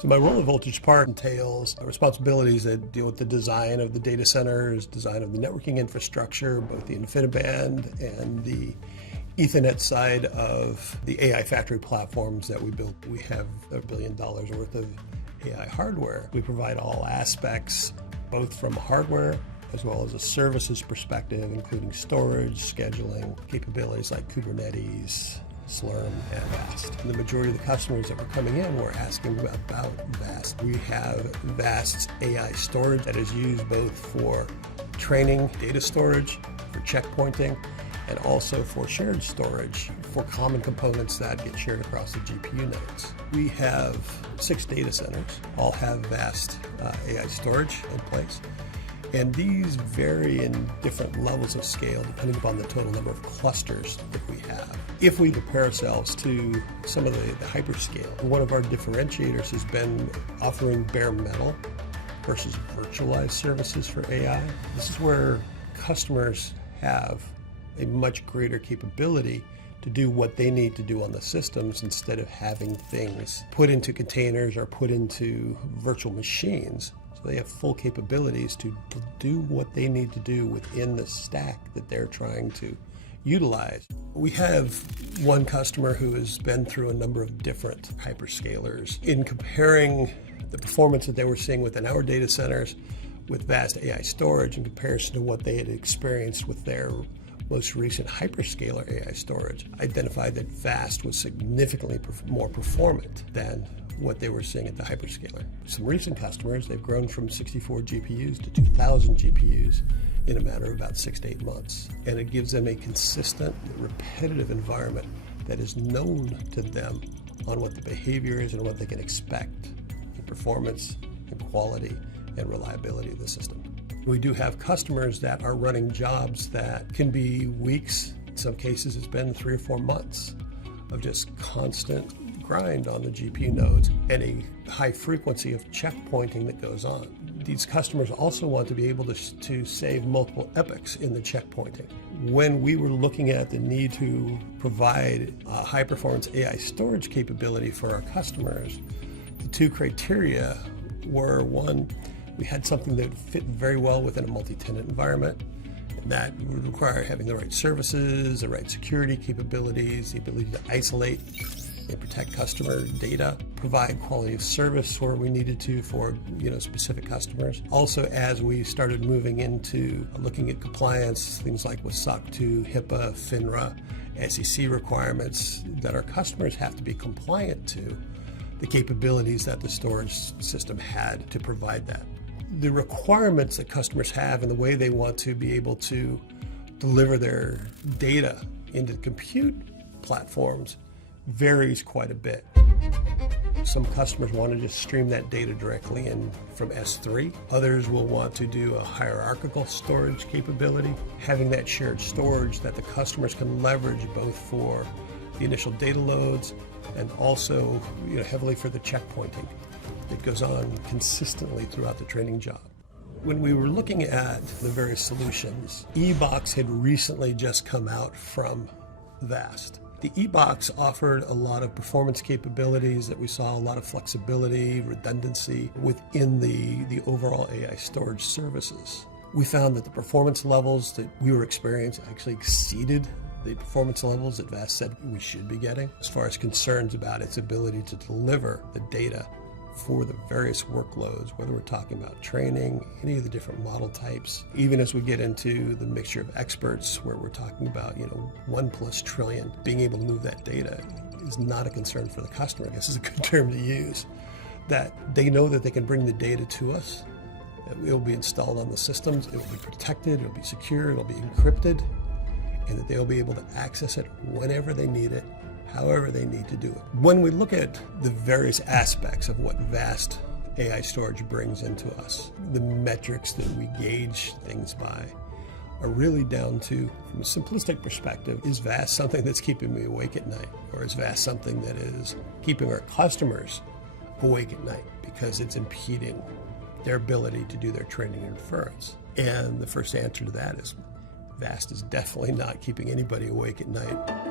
So my role at Voltage Park entails responsibilities that deal with the design of the data centers, design of the networking infrastructure, both the InfiniBand and the Ethernet side of the AI factory platforms that we built. We have $1 billion worth of AI hardware. We provide all aspects, both from hardware as well as a services perspective, including storage, scheduling, capabilities like Kubernetes, Slurm, and VAST. And the majority of the customers that were coming in were asking about VAST. We have VAST's AI storage that is used both for training data storage, for checkpointing, and also for shared storage for common components that get shared across the GPU nodes. We have 6 data centers, all have VAST AI storage in place. And these vary in different levels of scale depending upon the total number of clusters that we have. If we compare ourselves to some of the hyperscale, one of our differentiators has been offering bare metal versus virtualized services for AI. This is where customers have a much greater capability to do what they need to do on the systems instead of having things put into containers or put into virtual machines. So they have full capabilities to do what they need to do within the stack that they're trying to utilize. We have one customer who has been through a number of different hyperscalers. In comparing the performance that they were seeing within our data centers with VAST AI storage in comparison to what they had experienced with their most recent hyperscaler AI storage, identified that VAST was significantly more performant than what they were seeing at the hyperscaler. Some recent customers, they've grown from 64 GPUs to 2,000 GPUs in a matter of about 6 to 8 months. And it gives them a consistent, repetitive environment that is known to them on what the behavior is and what they can expect in performance and quality and reliability of the system. We do have customers that are running jobs that can be weeks. In some cases, it's been 3 or 4 months of just constant grind on the GPU nodes and a high frequency of checkpointing that goes on. These customers also want to be able to save multiple epochs in the checkpointing. When we were looking at the need to provide high performance AI storage capability for our customers, the 2 criteria were, one, we had something that fit very well within a multi-tenant environment. And that would require having the right services, the right security capabilities, the ability to isolate and protect customer data, provide quality of service where we needed to for specific customers. Also, as we started moving into looking at compliance, things like with SOC 2, HIPAA, FINRA, SEC requirements that our customers have to be compliant to, the capabilities that the storage system had to provide that. The requirements that customers have and the way they want to be able to deliver their data into compute platforms varies quite a bit. Some customers want to just stream that data directly in from S3. Others will want to do a hierarchical storage capability, having that shared storage that the customers can leverage both for the initial data loads and also heavily for the checkpointing that goes on consistently throughout the training job. When we were looking at the various solutions, eBox had recently just come out from VAST. The eBox offered a lot of performance capabilities that we saw, a lot of flexibility, redundancy within the overall AI storage services. We found that the performance levels that we were experiencing actually exceeded the performance levels that VAST said we should be getting as far as concerns about its ability to deliver the data for the various workloads, whether we're talking about training, any of the different model types, even as we get into the mixture of experts where we're talking about, 1+ trillion, being able to move that data is not a concern for the customer. I guess is a good term to use. That they know that they can bring the data to us, that it will be installed on the systems, it will be protected, it will be secure, it will be encrypted, and that they'll be able to access it whenever they need it, however they need to do it. When we look at the various aspects of what VAST AI storage brings into us, the metrics that we gauge things by are really down to, from a simplistic perspective, is VAST something that's keeping me awake at night? Or is VAST something that is keeping our customers awake at night because it's impeding their ability to do their training and inference? And the first answer to that is VAST is definitely not keeping anybody awake at night.